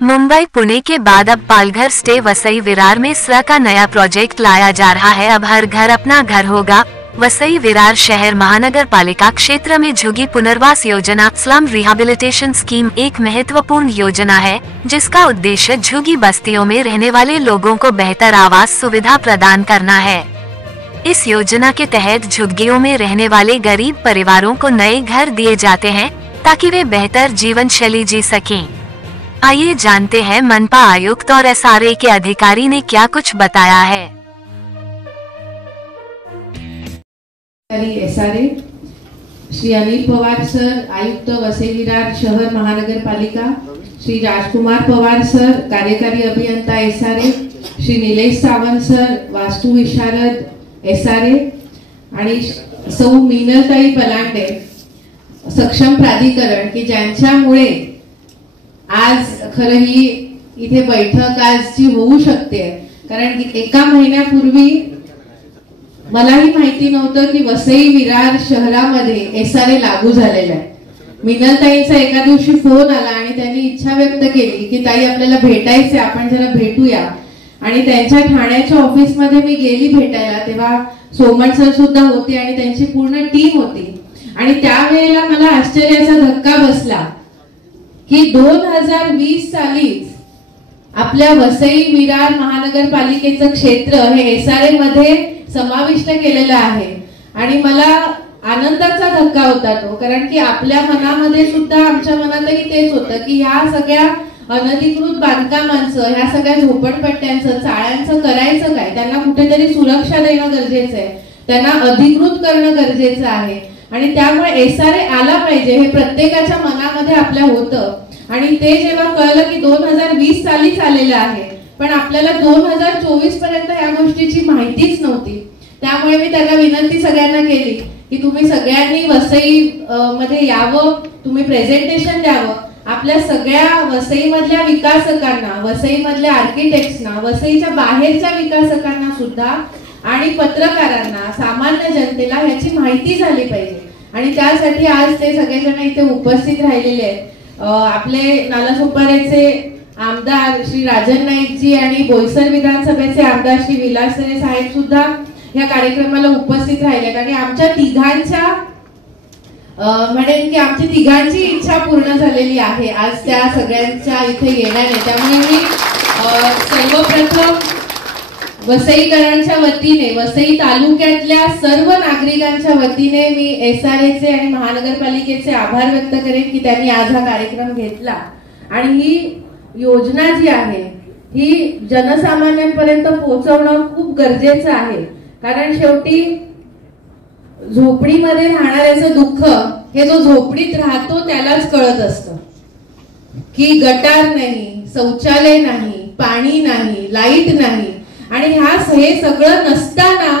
मुंबई पुणे के बाद अब पालघर स्टे वसई विरार में स्व का नया प्रोजेक्ट लाया जा रहा है। अब हर घर अपना घर होगा। वसई विरार शहर महानगर पालिका क्षेत्र में झुग्गी पुनर्वास योजना स्लम रिहेबिलिटेशन स्कीम एक महत्वपूर्ण योजना है, जिसका उद्देश्य झुग्गी बस्तियों में रहने वाले लोगों को बेहतर आवास सुविधा प्रदान करना है। इस योजना के तहत झुग्गियों में रहने वाले गरीब परिवारों को नए घर दिए जाते हैं ताकि वे बेहतर जीवन शैली जी सकें। आइए जानते हैं मनपा आयुक्त और एसआरए के अधिकारी ने क्या कुछ बताया है। एसआरए श्री अनिल पवार सर, आयुक्त वसई विरार शहर महानगर पालिका, श्री राजकुमार पवार सर, कार्यकारी अभियंता एसआरए, श्री निलेश सावंत सर, वास्तु विशारद एसआरए आणि सौ मीनलताई पलांडे, सक्षम प्राधिकरण की ज्यांच्यामुळे आज खरं ही इथे बैठक आजची होऊ शकते। कारण की एका महिन्यापूर्वी मलाही माहिती नव्हतं की वसई विरार शहरामध्ये एसआरए लागू झालेला आहे। मीनलताईंचा एका दिवशी फोन आला आणि त्यांनी इच्छा व्यक्त केली की ताई आपल्याला भेटायचे, आपण जरा भेटूया। आणि त्यांच्या ठाण्याच्या ऑफिस मध्ये मी गेली भेटायला, तेव्हा सोमन सर सुद्धा होते आणि त्यांची पूर्ण टीम होती। आणि त्यावेळेला मला आश्चर्याचा धक्का बसला की 2020 सालीच आपल्या वसई विरार महानगरपालिकेचं क्षेत्र हे एसआरए मध्ये समाविष्ट केलेलं आहे। आणि मला आनंदाचा धक्का होता तो, कारण की आपल्या मनामध्ये सुद्धा आमच्या मनातही तेच होतं की ह्या सगळ्या अनधिकृत बांधकामांचं, ह्या सगळ्या झोपडपट्ट्यांचं, चाळ्यांचं करायचं काय, त्यांना कुठेतरी सुरक्षा देणं गरजेचं आहे, त्यांना अधिकृत करणं गरजेचं आहे। आणि त्यामुळे एसआरए आला पाहिजे हे प्रत्येकाच्या मनामध्ये आपल्या होतं। आणि ते जेव्हा कळलं की 2020 सालीच आलेलं आहे, पण आपल्याला 2024 पर्यंत या गोष्टीची माहितीच नव्हती। त्यामुळे मी त्यांना विनंती सगळ्यांना केली की तुम्ही सगळ्यांनी वसई मध्ये यावं, तुम्ही प्रेझेंटेशन द्यावं, आपल्या सगळ्या वसई मधल्या विकासकांना, वसई मधल्या आर्किटेक्ट्सना, वसईच्या बाहेरच्या विकासकांना सुद्धा आणि पत्रकारांना, सामान्य जनतेला ह्याची माहिती झाली पाहिजे। आणि त्यासाठी आज ते सगळेजण इथे उपस्थित राहिलेले आहेत। आपले नालासोपाऱ्याचे आमदार श्री राजन नाईकजी आणि बोईसर विधानसभेचे आमदार श्री विलासरे साहेब सुद्धा या कार्यक्रमाला उपस्थित राहिलेत। आणि आमच्या तिघांच्या म्हणेन की आमची तिघांची इच्छा पूर्ण झालेली आहे आज त्या सगळ्यांच्या इथे येण्याने। त्यामुळे मी सर्वप्रथम वसईकरांच्या वतीने, वसई तालुक्यातल्या सर्व नागरिकांच्या वतीने मी एसआरएचे आणि महानगरपालिकेचे आभार व्यक्त करेन की त्यांनी आज हा कार्यक्रम घेतला। आणि ही योजना जी आहे ही जनसामान्यांपर्यंत पोहोचवणं खूप गरजेचं आहे। कारण शेवटी झोपडीमध्ये राहणाऱ्याचं दुःख हे जो झोपडीत राहतो त्यालाच कळत असतं की गटार नाही, शौचालय नाही, पाणी नाही, लाईट नाही। आणि हे सगळं नसताना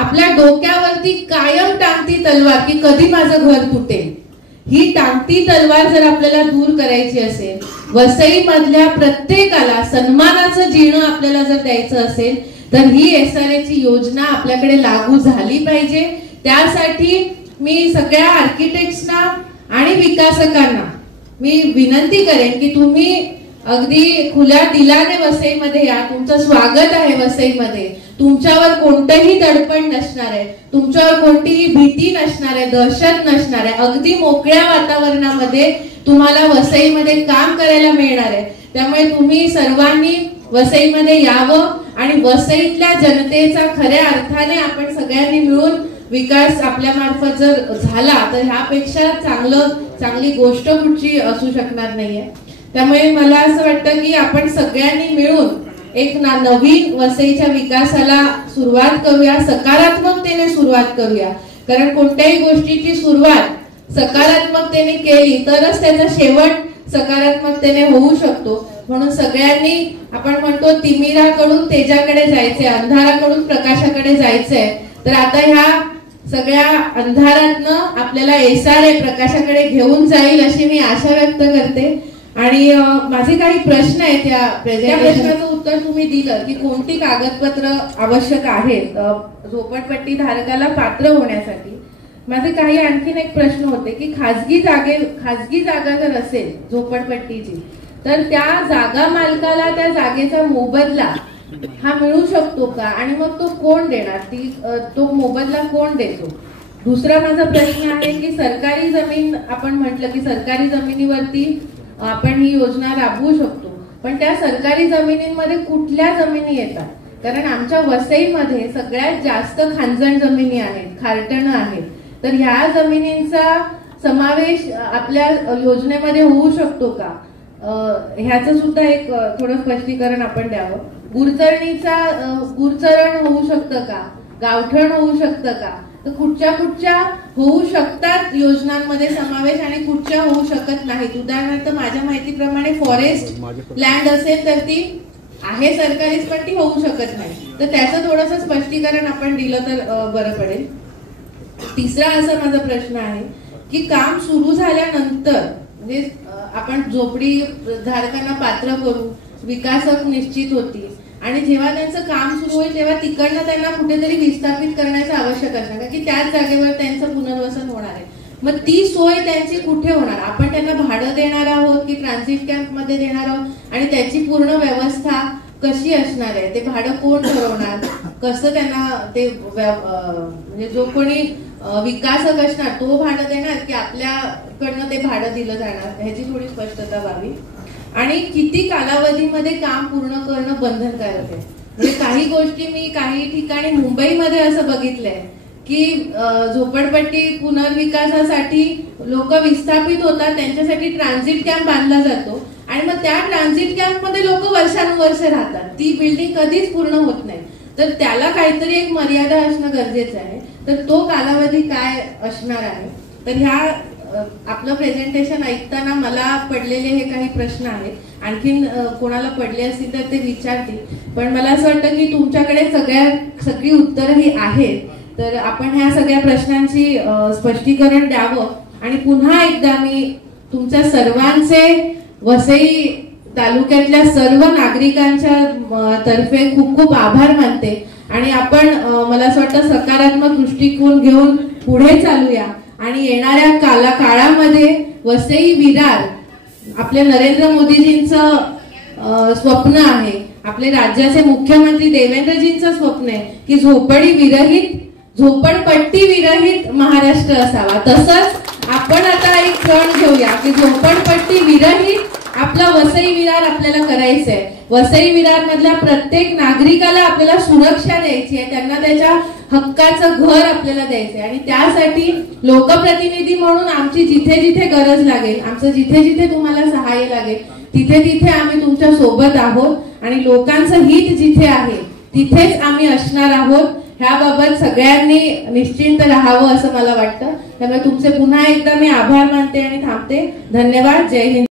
आपल्या डोक्यावरती कायम टांगती तलवार की कधी माझं घर तुटेल। ही टांगती तलवार जर आपल्याला दूर करायची असेल, वसई मधल्या प्रत्येकाला सन्मानाचं जीणं आपल्याला जर द्यायचं असेल, तर ही एसआरएची योजना आपल्याकडे लागू झाली पाहिजे। त्यासाठी मी सगळ्या आर्किटेक्ट्सना आणि विकासकांना मी विनंती करेन की तुम्ही अगदी खुल्या दिलाने वसईमध्ये या। तुमचं स्वागत आहे वसईमध्ये। तुमच्यावर कोणतेही दडपण नसणार आहे, तुमच्यावर कोणतीही भीती नसणार आहे, दहशत नसणार आहे। अगदी मोकळ्या वातावरणामध्ये तुम्हाला वसईमध्ये काम करायला मिळणार आहे। त्यामुळे तुम्ही सर्वांनी वसईमध्ये यावं आणि वसईतल्या जनतेचा खऱ्या अर्थाने आपण सगळ्यांनी मिळून विकास आपल्या मार्फत जर झाला तर ह्यापेक्षा चांगली गोष्ट कुठची असू शकणार नाहीये। त्यामुळे मला असं वाटतं की आपण सगळ्यांनी मिळून एक नवीन वसईच्या विकासाला सुरुवात करूया, सकारात्मकतेने सुरुवात करूया। कारण कोणत्याही गोष्टीची सुरुवात सकारात्मकतेने केली तरच त्याचा शेवट सकारात्मकतेने होऊ शकतो। म्हणून सगळ्यांनी आपण म्हणतो तिमिराकडून तेजाकडे जायचंय, अंधाराकडून प्रकाशाकडे जायचंय। तर आता ह्या सगळ्या अंधारातनं आपल्याला एसआरए प्रकाशाकडे घेऊन जाईल अशी मी आशा व्यक्त करते। आणि माझे काही प्रश्न आहेत, त्या प्रश्नाचं उत्तर तुम्ही दिलं की कोणती कागदपत्र आवश्यक आहेत झोपडपट्टी धारकाला पात्र होण्यासाठी। माझे काही आणखीन एक प्रश्न होते की खाजगी जागा जर असेल झोपडपट्टीची तर त्या जागा मालकाला त्या जागेचा मोबदला हा मिळू शकतो का, आणि मग तो कोण देणार, तो मोबदला कोण देतो. दुसरा माझा प्रश्न आहे की सरकारी जमीन, आपण म्हटलं की सरकारी जमिनीवरती आपण ही योजना राबवू शकतो, पण त्या सरकारी जमिनींमध्ये कुठल्या जमिनी येतात. कारण आमच्या वसईमध्ये सगळ्यात जास्त खांजण जमिनी आहेत, खारटणं आहेत. तर ह्या जमिनींचा समावेश आपल्या योजनेमध्ये होऊ शकतो का, ह्याचं सुद्धा एक थोडं स्पष्टीकरण आपण द्यावं. गुरचरण होऊ शकतं का, गावठण होऊ शकतं का, तर कुठच्या होऊ शकतात योजनांमध्ये समावेश आणि कुठच्या होऊ शकत नाहीत. उदाहरणार्थ माझ्या माहितीप्रमाणे फॉरेस्ट लँड असेल तर ती आहे सरकारीच, पण ती होऊ शकत नाही. तर त्याचं थोडंसं स्पष्टीकरण आपण दिलं तर बरं पडेल. तिसरा असा माझा प्रश्न आहे की काम सुरू झाल्यानंतर म्हणजे आपण झोपडी धारकांना पात्र करू, विकासक निश्चित होतील, आणि जेव्हा त्यांचं काम सुरू होईल तेव्हा तिकडनं त्यांना कुठेतरी विस्थापित करण्याचं आवश्यक असणार, कारण की त्याच जागेवर त्यांचं पुनर्वसन होणार आहे. मग ती सोय त्यांची कुठे होणार, आपण त्यांना भाडं देणार आहोत की ट्रान्झिट कॅम्प मध्ये देणार आहोत, आणि त्याची पूर्ण व्यवस्था कशी असणार आहे, ते भाडं कोण ठरवणार, कसं त्यांना ते म्हणजे जो कोणी विकासक असणार तो भाडं देणार की आपल्याकडनं ते भाडं दिलं जाणार, ह्याची थोडी स्पष्टता व्हावी. आणि किती कालावधीमध्ये काम पूर्ण करणं बंधनकारक आहे. म्हणजे काही गोष्टी मी काही ठिकाणी मुंबईमध्ये असं बघितलंय की झोपडपट्टी पुनर्विकासासाठी लोक विस्थापित होतात, त्यांच्यासाठी ट्रान्झिट कॅम्प बांधला जातो, आणि मग त्या ट्रान्झिट कॅम्प मध्ये लोक वर्षानुवर्ष राहतात, ती बिल्डिंग कधीच पूर्ण होत नाही. तर त्याला काहीतरी एक मर्यादा असणं गरजेचं आहे. तर तो कालावधी काय असणार आहे. तर ह्या आपलं प्रेझेंटेशन ऐकताना मला पडलेले हे काही प्रश्न आहेत, आणखीन कोणाला पडले असतील तर ते विचारतील, पण मला असं वाटतं की तुमच्याकडे सगळी उत्तरं ही आहेत. तर आपण ह्या सगळ्या प्रश्नांची स्पष्टीकरण द्यावं, आणि पुन्हा एकदा मी तुमच्या सर्वांचे वसई तालुक्यातल्या सर्व नागरिकांच्या तर्फे खूप खूप आभार मानते. आणि आपण मला असं वाटतं सकारात्मक दृष्टिकोन घेऊन पुढे चालूया, आणि येणाऱ्या काळामध्ये वसई विरार आपल्या नरेंद्र मोदीजींचं स्वप्न आहे, आपले राज्याचे मुख्यमंत्री देवेंद्रजींचं स्वप्न आहे की झोपडपट्टी विरहित महाराष्ट्र असावा. तसंच आपण आता एक क्षण घेऊया की झोपडपट्टी विरहित आपला वसई विरार आपल्याला करायचंय. वसई विरार मधल्या प्रत्येक नागरिकाला आपल्याला सुरक्षा द्यायची आहे, त्यांना त्याच्या हक्काचं घर आपल्याला द्यायचंय, आणि त्यासाठी लोकप्रतिनिधी म्हणून आमची जिथे जिथे गरज लागेल, आमचं जिथे जिथे तुम्हाला सहाय्य लागेल, तिथे तिथे आम्ही तुमच्या सोबत आहोत, आणि लोकांचं हित जिथे आहे तिथेच आम्ही असणार आहोत. ह्याबाबत सगळ्यांनी निश्चिंत राहावं असं मला वाटतं. त्यामुळे तुमचे पुन्हा एकदा मी आभार मानते आणि थांबते. धन्यवाद. जय हिंद.